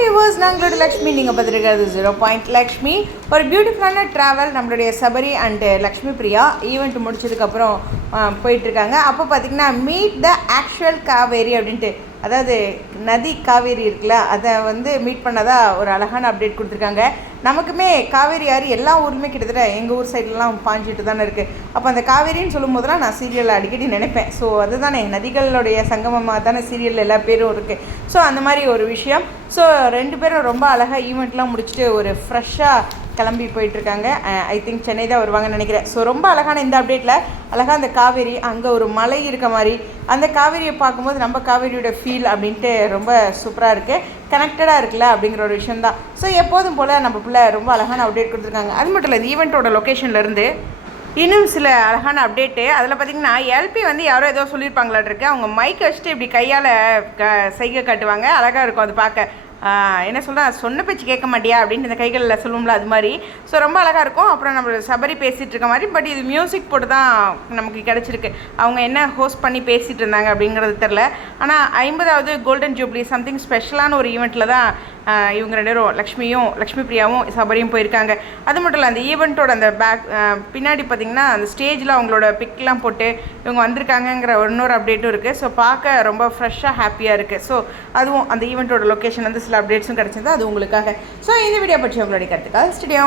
Viewers, நாங்களோட Lakshmi. நீங்கள் பார்த்துருக்கிறது 0 லக்ஷ்மி. ஒரு பியூட்டிஃபுல்லான ட்ராவல் நம்மளுடைய சபரி அண்டு லக்ஷ்மி பிரியா ஈவெண்ட் முடிச்சதுக்கப்புறம் போயிட்டுருக்காங்க. அப்போ பார்த்திங்கன்னா மீட் த ஆக்சுவல் காவேரி அப்படின்ட்டு, அதாவது நதி காவேரி இருக்குல்ல, அதை மீட் பண்ணதாக ஒரு அழகான அப்டேட் கொடுத்துருக்காங்க. நமக்குமே காவேரி ஆறு எல்லா ஊர்லேயுமே கிட்டத்தட்ட எங்கள் ஊர் சைட்லலாம் பாஞ்சிட்டு தானே இருக்குது. அப்போ அந்த காவேரின்னு சொல்லும் போதெல்லாம் நான் சீரியலில் அடிக்கடி நினைப்பேன். ஸோ அதுதானே நதிகளுடைய சங்கமமாக தானே சீரியலில் எல்லா பேரும் இருக்குது. ஸோ அந்த மாதிரி ஒரு விஷயம். ஸோ 2 பேரும் ரொம்ப அழகாக ஈவெண்ட்லாம் முடிச்சுட்டு ஒரு ஃப்ரெஷ்ஷாக கிளம்பி போயிட்டுருக்காங்க. ஐ திங்க் சென்னை தான் வருவாங்கன்னு நினைக்கிறேன். ஸோ ரொம்ப அழகான இந்த அப்டேட்டில் அழகாக அந்த காவேரி, அங்கே ஒரு மலை இருக்க மாதிரி, அந்த காவேரியை பார்க்கும்போது நம்ம காவேரியோட ஃபீல் அப்படின்ட்டு ரொம்ப சூப்பராக இருக்குது, கனெக்டடாக இருக்குல்ல அப்படிங்கிற ஒரு விஷயம் தான். ஸோ எப்போதும் போல் நம்ம பிள்ளை ரொம்ப அழகான அப்டேட் கொடுத்துருக்காங்க. அது மட்டும் இல்லை, இந்த ஈவெண்ட்டோட லொக்கேஷன்லேருந்து இன்னும் சில அழகான அப்டேட்டு. அதில் பார்த்திங்கன்னா எல்பி யாரோ ஏதோ சொல்லியிருப்பாங்களாட்டிருக்கு. அவங்க மைக் வச்சுட்டு இப்படி கையால் செய்கை காட்டுவாங்க. அழகாக இருக்கும் அது பார்க்க. என்ன சொல்கிறேன், சொன்ன பேச்சு கேட்க மாட்டியா அப்படின்ட்டு இந்த கைகளில் சொல்லுவோம்ல, அது மாதிரி. ஸோ ரொம்ப அழகாக இருக்கும். அப்புறம் நம்ம சபரி பேசிகிட்டு இருக்க மாதிரி, பட் இது மியூசிக் போட்டு தான் நமக்கு கிடச்சிருக்கு. அவங்க என்ன ஹோஸ்ட் பண்ணி பேசிகிட்டு இருந்தாங்க அப்படிங்கிறது தெரில. ஆனால் 50வது கோல்டன் ஜூப்ளி சம்திங் ஸ்பெஷலான ஒரு ஈவெண்ட்டில் தான் இவங்க 2 பேரும் லக்ஷ்மி பிரியாவும் சபரியும் போயிருக்காங்க. அது மட்டும் இல்லை, அந்த ஈவெண்ட்டோட அந்த பின்னாடி பார்த்திங்கன்னா அந்த ஸ்டேஜில் அவங்களோட பிக்லாம் போட்டு இவங்க வந்திருக்காங்கங்கிற இன்னொரு அப்டேட்டும் இருக்குது. ஸோ பார்க்க ரொம்ப ஃப்ரெஷ்ஷாக ஹாப்பியாக இருக்குது. ஸோ அதுவும் அந்த ஈவெண்ட்டோட லொக்கேஷன் சில அப்டேட்ஸும் கிடச்சிருந்தா அது உங்களுக்காக. ஸோ இந்த வீடியோ பற்றி உங்களுடைய கருத்துக்கள் ஸ்டுடியோ.